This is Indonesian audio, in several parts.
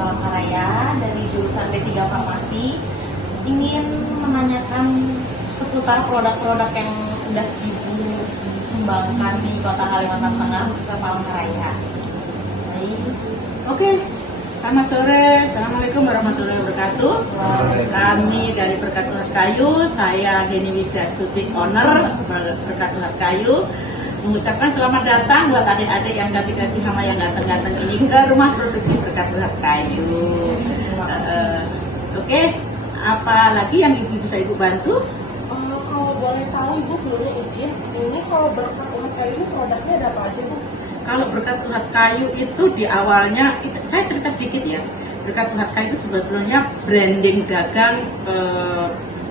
Palangkaraya dari jurusan D3 Farmasi, ingin menanyakan seputar produk-produk yang sudah Ibu kembangkan di Kota Kalimantan Tengah, khususnya Palangkaraya. Baik. Oke, selamat sore. Assalamualaikum warahmatullahi wabarakatuh. Kami dari Berkat Tuhan Kayu, saya Heni Wijastuti, owner Berkat Tuhan Kayu, mengucapkan selamat datang buat adik-adik yang cantik-cantik sama yang ganteng-ganteng ini ke rumah produksi Berkat Tuhan Kayu. Oke, apa lagi yang Ibu bisa Ibu bantu? Kalau boleh tahu Ibu sebelumnya izin, ini kalau Berkat Tuhan Kayu ini produknya ada apa aja Bu? Kalau Berkat Tuhan Kayu itu di awalnya, saya cerita sedikit ya. Berkat Tuhan Kayu itu sebetulnya branding dagang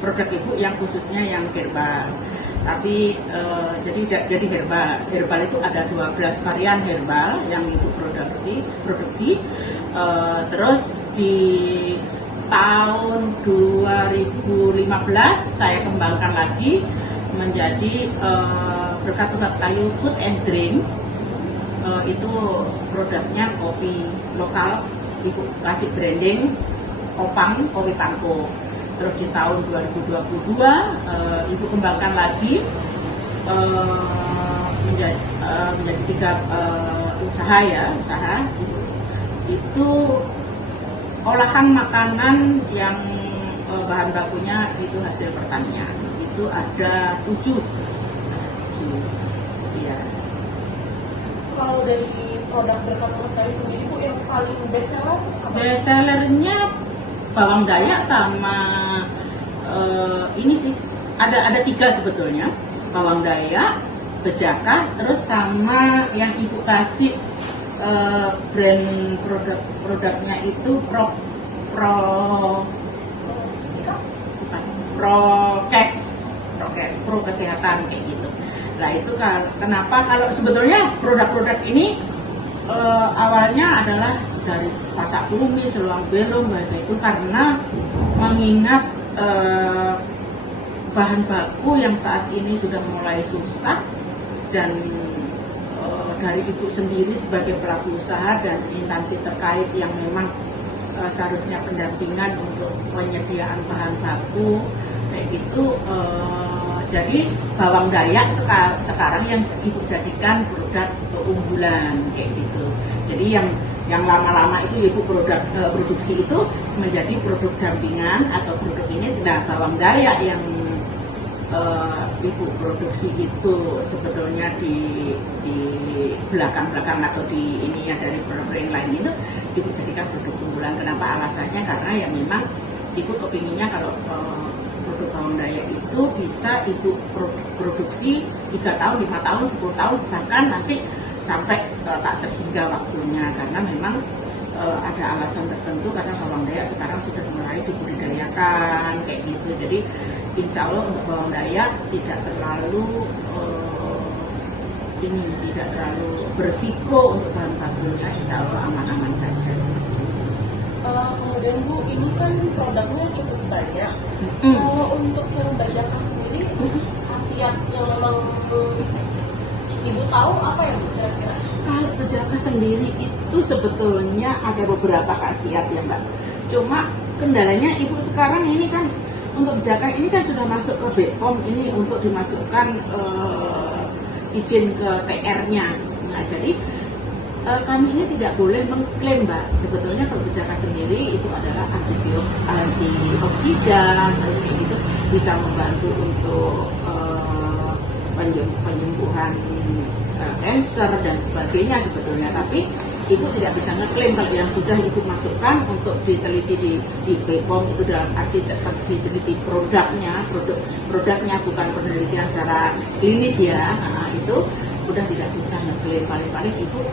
produk Ibu yang khususnya yang herbal. Tapi jadi herbal itu ada 12 varian herbal yang Ibu produksi. Terus di tahun 2015 saya kembangkan lagi menjadi Berkat Tuhan Kayu Food and Drink. Itu produknya kopi lokal, Ibu kasih branding Opang, kopi Pangko. Terus di tahun 2022 Ibu kembangkan lagi menjadi 3 usaha itu olahan makanan yang bahan bakunya itu hasil pertanian. Itu ada 7 ya. Kalau dari produk Berkat Tuhan Kayu sendiri Bu, yang paling best seller apa? Best sellernya bawang dayak sama ini sih ada 3 sebetulnya, bawang dayak, bejakah, terus sama yang Ibu kasih brand produknya itu pro kesehatan kayak gitu. Nah itu kenapa kalau sebetulnya produk-produk ini awalnya adalah dari Pasak Bumi, Seluang Belum, itu karena mengingat bahan baku yang saat ini sudah mulai susah dan dari Ibu sendiri sebagai pelaku usaha dan instansi terkait yang memang seharusnya pendampingan untuk penyediaan bahan baku kayak gitu. Jadi bawang dayak sekarang yang Ibu jadikan produk unggulan kayak gitu. Jadi yang lama-lama itu Ibu produksi itu menjadi produk dampingan atau produk ini tidak bawang dayak yang Ibu produksi itu sebetulnya di belakang-belakang atau di ini ya dari produk yang lain itu Ibu jadikan produk unggulan. Kenapa? Alasannya karena yang memang Ibu kepinginnya kalau produk bawang dayak itu bisa Ibu produksi 3 tahun, 5 tahun, 10 tahun, bahkan nanti sampai tak terhingga waktunya, karena memang ada alasan tertentu karena bawang dayak sekarang sudah mulai dibudidayakan kayak gitu. Jadi insya Allah untuk bawang dayak tidak terlalu tidak terlalu berisiko untuk bahan bakunya, insya Allah aman-aman saja. Kemudian Bu, ini kan produknya cukup banyak. Kalau untuk yang bejakah sendiri, khasiat yang memang Ibu tahu apa ya Bu kira-kira? Kalau bejakah sendiri itu sebetulnya ada beberapa khasiat ya Mbak. Cuma kendalanya Ibu sekarang ini kan untuk bejakah ini kan sudah masuk ke BPOM ini untuk dimasukkan izin ke TR-nya. Nah jadi kami ini tidak boleh mengklaim Mbak. Sebetulnya kalau bejakah sendiri itu adalah antioksidan, terus kayak gitu bisa membantu untuk penyembuhan kanker dan sebagainya sebetulnya. Tapi Ibu tidak bisa ngeklaim kalau yang sudah Ibu masukkan untuk diteliti di BPOM itu dalam arti diteliti produknya bukan penelitian secara klinis ya. Nah, itu udah tidak bisa ngeklaim. Paling-paling Ibu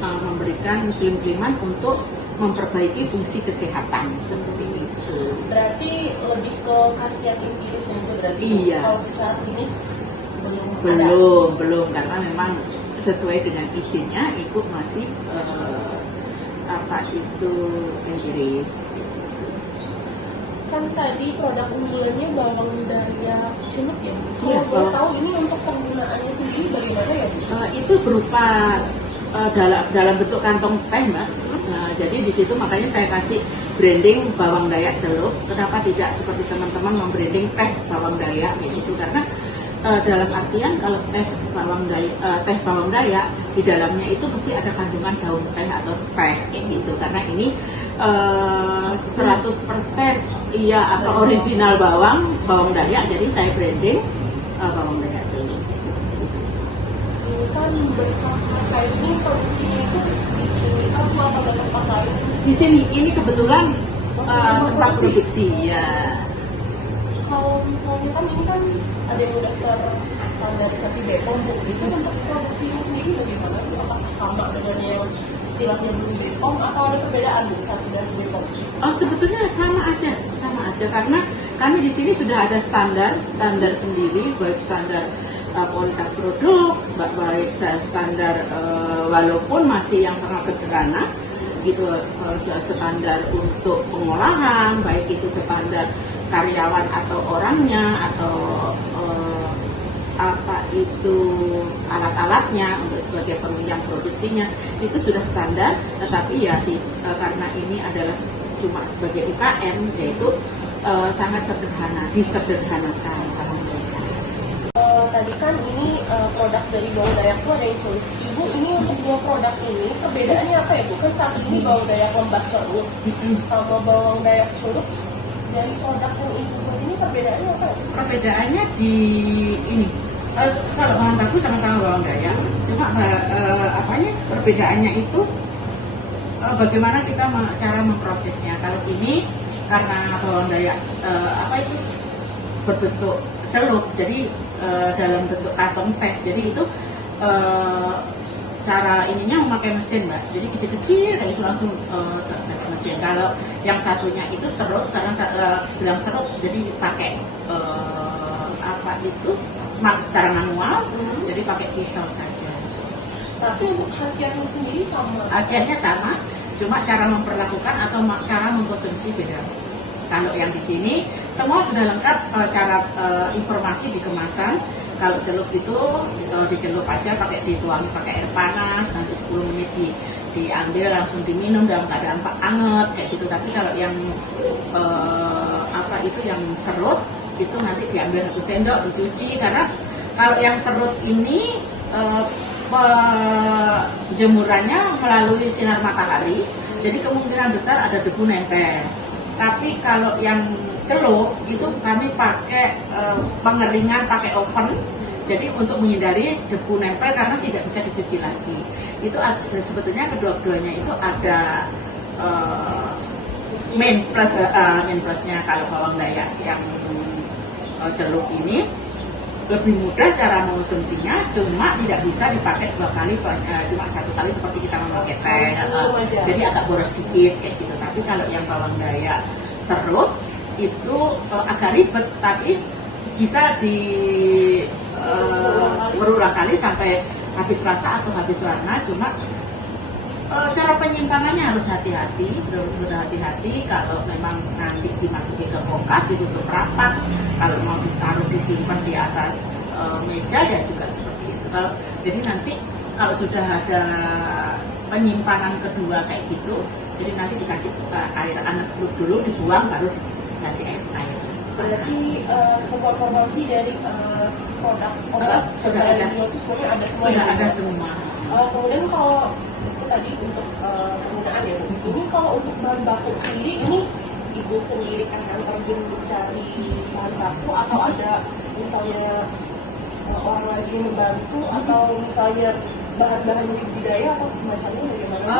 memberikan klaim-klaiman untuk memperbaiki fungsi kesehatan seperti itu. Berarti lebih ke khasiat empiris yang berarti. Iya. Kalau secara klinis belum karena memang sesuai dengan izinnya Ibu masih empiris. Kan tadi produk unggulannya bawang dayak cilik ya. Kalau boleh tahu ini untuk penggunaannya sendiri bagaimana ya Bu? Itu berupa dalam bentuk kantong teh Mbak. Nah, jadi di situ makanya saya kasih branding bawang dayak celup. Kenapa tidak seperti teman-teman membranding teh bawang dayak gitu? Karena dalam artian kalau teh bawang dayak di dalamnya itu pasti ada kandungan daun teh atau teh gitu. Karena ini 100% iya atau original bawang dayak. Jadi saya branding bawang dayak celup. Ini kan berkas kayak ini produksinya itu di sini apa pada tempat lain? Di sini ini kebetulan tempat produksi ya. Kalau misalnya kan ini kan ada yang udah terstandarisasi BPOM, Bu. Itu untuk produksinya sendiri bagaimana? Apakah sama dengan yang istilahnya belum BPOM atau ada perbedaan Bu saat sudah BPOM? Oh, sebetulnya sama aja karena kami di sini sudah ada standar sendiri, baik standar kualitas produk, baik standar walaupun masih yang sangat sederhana gitu, standar untuk pengolahan, baik itu standar karyawan atau orangnya atau apa itu alat-alatnya untuk sebagai penunjang produksinya itu sudah standar, tetapi ya karena ini adalah cuma sebagai UKM yaitu sangat sederhana, disederhanakan sama mereka. Tadi kan ini produk dari bawang dayak itu ada yang celup. Ibu, ini untuk dua produk ini perbedaannya apa ya Bu? Kan saat ini bawang dayak lembah serut sama bawang dayak celup. Dari produk yang ibu buat ini perbedaannya apa? Perbedaannya di ini, kalau bahan baku sama-sama bawang dayak, cuma apanya perbedaannya itu bagaimana kita cara memprosesnya. Kalau ini karena bawang dayak apa itu berbentuk celup, jadi dalam bentuk kantong teh, jadi itu cara ininya memakai mesin Mbak, jadi kecil-kecil dan itu langsung pakai mesin. Kalau yang satunya itu serut, karena bilang serut jadi pakai apa itu secara manual, jadi pakai pisau saja. Tapi untuk khasiatnya sendiri sama? Khasiatnya sama, cuma cara memperlakukan atau cara mengkonsumsi beda. Kalau yang di sini semua sudah lengkap cara informasi di kemasan. Kalau celup itu dicelup aja dituangi pakai air panas, nanti 10 menit diambil langsung diminum dalam keadaan anget kayak gitu. Tapi kalau yang apa itu yang serut itu nanti diambil 1 sendok dicuci, karena kalau yang serut ini penjemurannya melalui sinar matahari, jadi kemungkinan besar ada debu nempel. Tapi kalau yang celup itu kami pakai pengeringan, pakai oven, jadi untuk menghindari debu nempel karena tidak bisa dicuci lagi. Itu sebetulnya kedua-duanya itu ada main plusnya. Kalau bawang dayak yang celup ini lebih mudah cara mengonsumsinya, cuma tidak bisa dipakai 2 kali, cuma 1 kali seperti kita memakai teh, jadi agak boros dikit kayak gitu. Tapi kalau yang bawang dayak serut itu agak ribet, tapi bisa berulang kali sampai habis rasa atau habis warna. Cuma cara penyimpanannya harus hati-hati, benar-benar hati-hati. Kalau memang nanti dimasuki ke bongkar, ditutup rapat. Kalau mau ditaruh disimpan di atas meja ya juga seperti itu. Jadi nanti kalau sudah ada penyimpanan kedua kayak gitu, jadi nanti dikasih air hangat dulu, dibuang, baru dikasih air. Berarti semua promosi dari produk obat sudah ada, itu semuanya ada semua. Sudah ada semua. Kemudian kalau itu tadi untuk penggunaan ya, ini kalau untuk bahan baku sendiri, ini ibu sendiri kan terjun mencari bahan baku atau ada misalnya orang lain yang membantu atau misalnya bahan-bahan budidaya atau semacamnya bagaimana?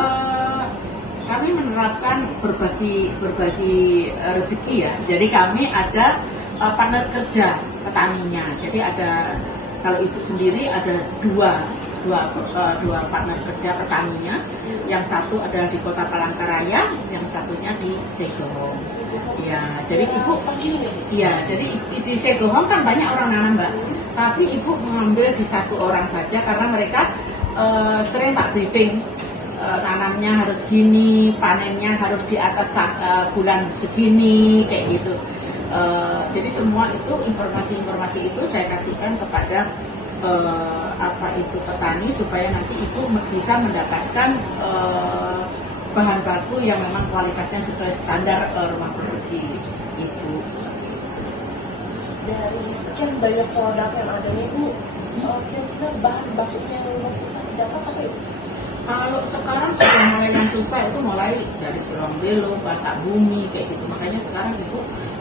Kami menerapkan berbagi rezeki ya. Jadi kami ada partner kerja petaninya. Jadi ada, kalau ibu sendiri ada dua partner kerja petaninya. Yang satu ada di Kota Palangkaraya, yang satunya di Segohong. Ya, jadi ibu jadi di Segohong kan banyak orang nanam Mbak. Tapi ibu mengambil di 1 orang saja karena mereka sering tak briefing. Nanamnya harus gini, panennya harus di atas bulan segini, kayak gitu. Jadi semua itu informasi-informasi itu saya kasihkan kepada apa itu petani supaya nanti ibu bisa mendapatkan bahan baku yang memang kualitasnya sesuai standar rumah produksi itu. Seperti itu. Dari sekian banyak produk yang ada nih Bu, kira-kira bahan bakunya yang memang susah didapat apa itu? Kalau sekarang sudah mulai yang susah itu mulai dari selang belum, pasak bumi kayak gitu. Makanya sekarang itu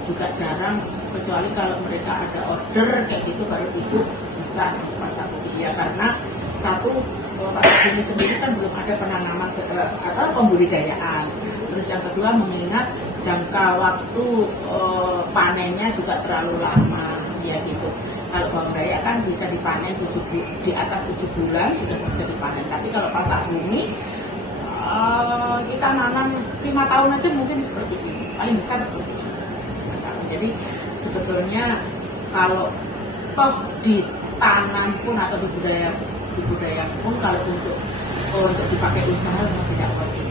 juga jarang, kecuali kalau mereka ada order kayak gitu baru itu bisa pasak bumi ya, karena satu pasak bumi sendiri kan belum ada penanaman atau pembudidayaan. Terus yang kedua mengingat jangka waktu panennya juga terlalu lama ya gitu. Kalau bawang dayak kan bisa dipanen di atas 7 bulan sudah bisa dipanen. Tapi kalau pasak bumi kita nanam 5 tahun aja mungkin seperti ini, paling besar seperti ini. Jadi sebetulnya kalau toh ditanam pun atau budidaya pun kalau untuk dipakai usaha memang tidak worth it.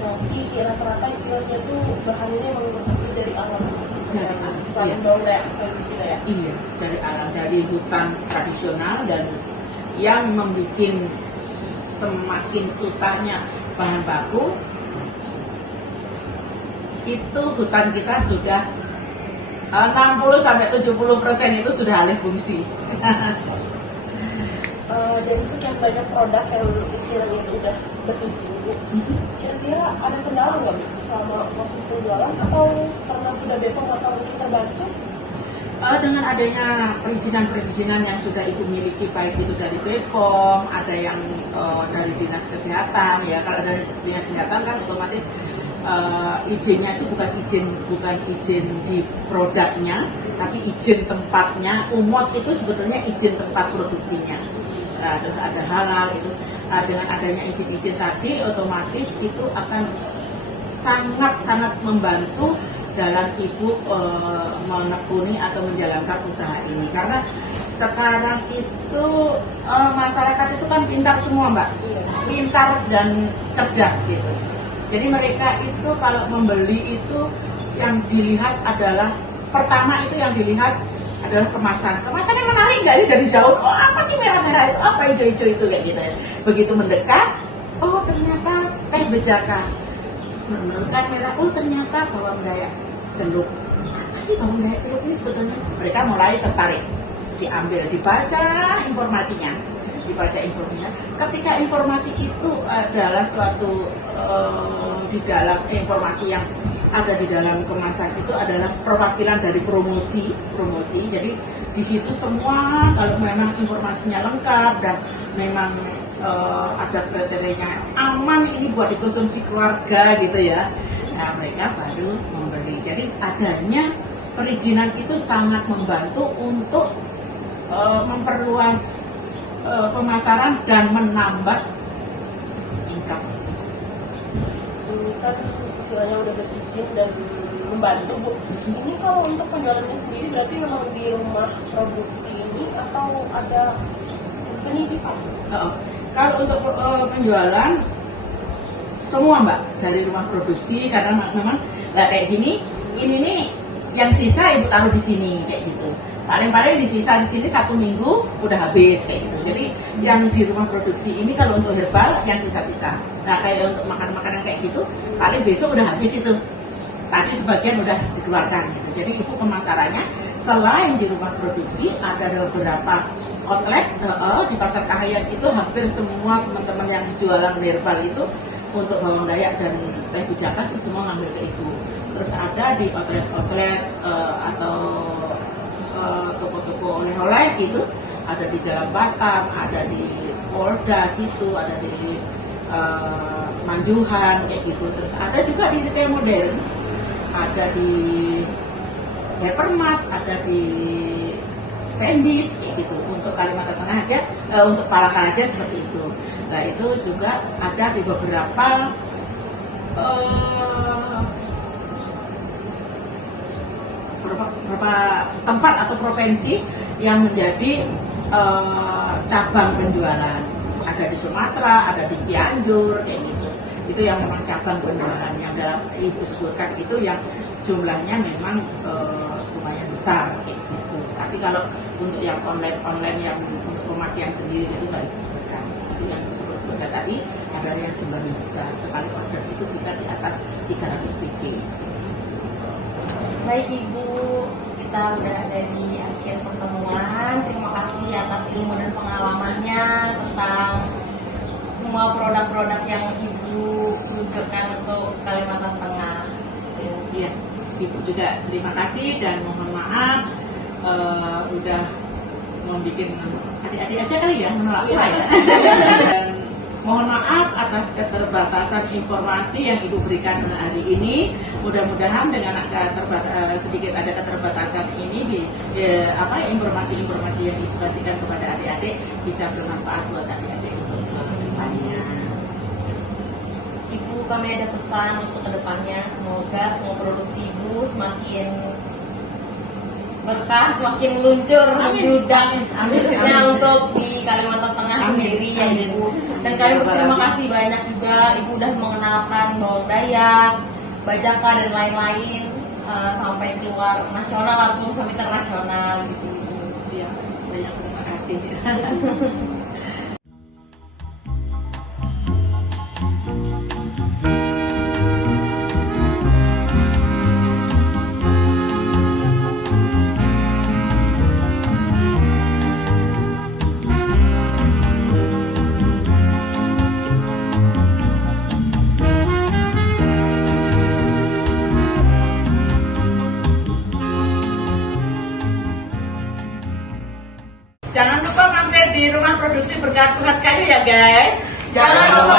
Berarti rata-rata istilahnya itu bahannya memang pasti dari alam. Dari alam, Selain iya. bawang dayak, selain budidaya. Iya, dari alam, dari hutan tradisional, dan yang membuat semakin susahnya bahan baku itu hutan kita sudah 60-70% itu sudah alih fungsi. Dari sekian banyak produk yang istilahnya itu udah berizin, kira-kira ada kendala nggak Bu selama proses penjualan atau karena sudah BPOM atau mungkin terbantu? Dengan adanya perizinan-perizinan yang sudah Ibu miliki, baik itu dari BPOM, ada yang dari Dinas Kesehatan ya. Kalau dari Dinas Kesehatan kan otomatis izinnya itu bukan izin di produknya, tapi izin tempatnya. UMOT itu sebetulnya izin tempat produksinya. Nah, terus ada halal itu. Dengan adanya izin-izin tadi, otomatis itu akan sangat-sangat membantu dalam Ibu menekuni atau menjalankan usaha ini. Karena sekarang itu masyarakat itu kan pintar semua Mbak, pintar dan cerdas gitu. Jadi mereka itu kalau membeli itu yang dilihat adalah, pertama itu yang dilihat adalah kemasan. Kemasannya menarik nggak sih dari jauh? Oh apa sih merah-merah itu? Apa hijau-hijau itu kayak gitu ya. Begitu mendekat, oh ternyata teh bejaka. Menurutkan merah, oh ternyata bawang dayak celup. Apa sih bawang dayak celup ini sebetulnya? Mereka mulai tertarik, diambil, dibaca informasinya. Ketika informasi itu adalah suatu di dalam informasi yang ada di dalam kemasan itu adalah perwakilan dari promosi. Jadi di situ semua kalau memang informasinya lengkap dan memang ada kriterianya aman ini buat dikonsumsi keluarga gitu ya. Nah mereka baru membeli. Jadi adanya perizinan itu sangat membantu untuk memperluas pemasaran dan menambah income. Kan istilahnya udah berizin dan membantu Bu. Ini kalau untuk penjualannya sendiri berarti memang di rumah produksi ini atau ada penitipan? Kalau untuk penjualan semua Mbak dari rumah produksi, karena memang kayak gini, ini nih yang sisa Ibu taruh di sini kayak gitu. Paling-paling disisa di sini 1 minggu udah habis kayak gitu. Jadi yang di rumah produksi ini kalau untuk herbal yang sisa-sisa. Nah kayak untuk makanan-makanan kayak gitu, paling besok udah habis itu. Tadi sebagian udah dikeluarkan gitu. Jadi itu pemasarannya selain di rumah produksi ada beberapa outlet di Pasar Kahayan itu hampir semua teman-teman yang jualan herbal itu untuk bawang dayak dan teh bejaka itu semua ngambil ke Ibu. Terus ada di outlet atau toko-toko oleh-oleh gitu, ada di Jalan Batam, ada di Polda situ, ada di Manjuhan kayak gitu. Terus ada juga di retail modern, ada di Hypermart, ada di Sandis kayak gitu. Untuk Kalimantan Tengah aja, untuk Palakan aja seperti itu. Nah itu juga ada di beberapa tempat atau provinsi yang menjadi cabang penjualan. Ada di Sumatera, ada di Cianjur kayak gitu. Itu yang memang cabang penjualan yang dalam Ibu sebutkan itu yang jumlahnya memang lumayan besar kayak gitu. Tapi kalau untuk yang online yang untuk pemakaian sendiri itu nggak disebutkan. Itu yang disebut juga tadi ada yang jumlahnya besar, sekali order itu bisa di atas 300 pieces. Baik Ibu, kita udah ada di akhir pertemuan. Terima kasih atas ilmu dan pengalamannya tentang semua produk-produk yang Ibu luncurkan untuk Kalimantan Tengah. Iya, Ibu juga terima kasih dan mohon maaf udah mau bikin adik-adik aja kali ya menolak ya. Dan mohon maaf atas keterbatasan informasi yang Ibu berikan hari ini. Mudah-mudahan dengan sedikit ada keterbatasan ini informasi-informasi yang Ibu kasihkan kepada adik-adik bisa bermanfaat buat adik-adik untuk kedepannya. Ibu, kami ada pesan untuk kedepannya. Semoga semua produksi Ibu semakin berkah, semakin meluncur, membludak, khususnya untuk di Kalimantan Tengah sendiri ya Ibu. Dan kami berterima kasih banyak juga Ibu udah mengenalkan Bawang Dayak, Bajaka dan lain-lain sampai keluar nasional ataupun sampai internasional gitu. Siap, banyak terima kasih. Jangan lupa mampir di rumah produksi Berkat Tuhan Kayu ya guys. Jangan lupa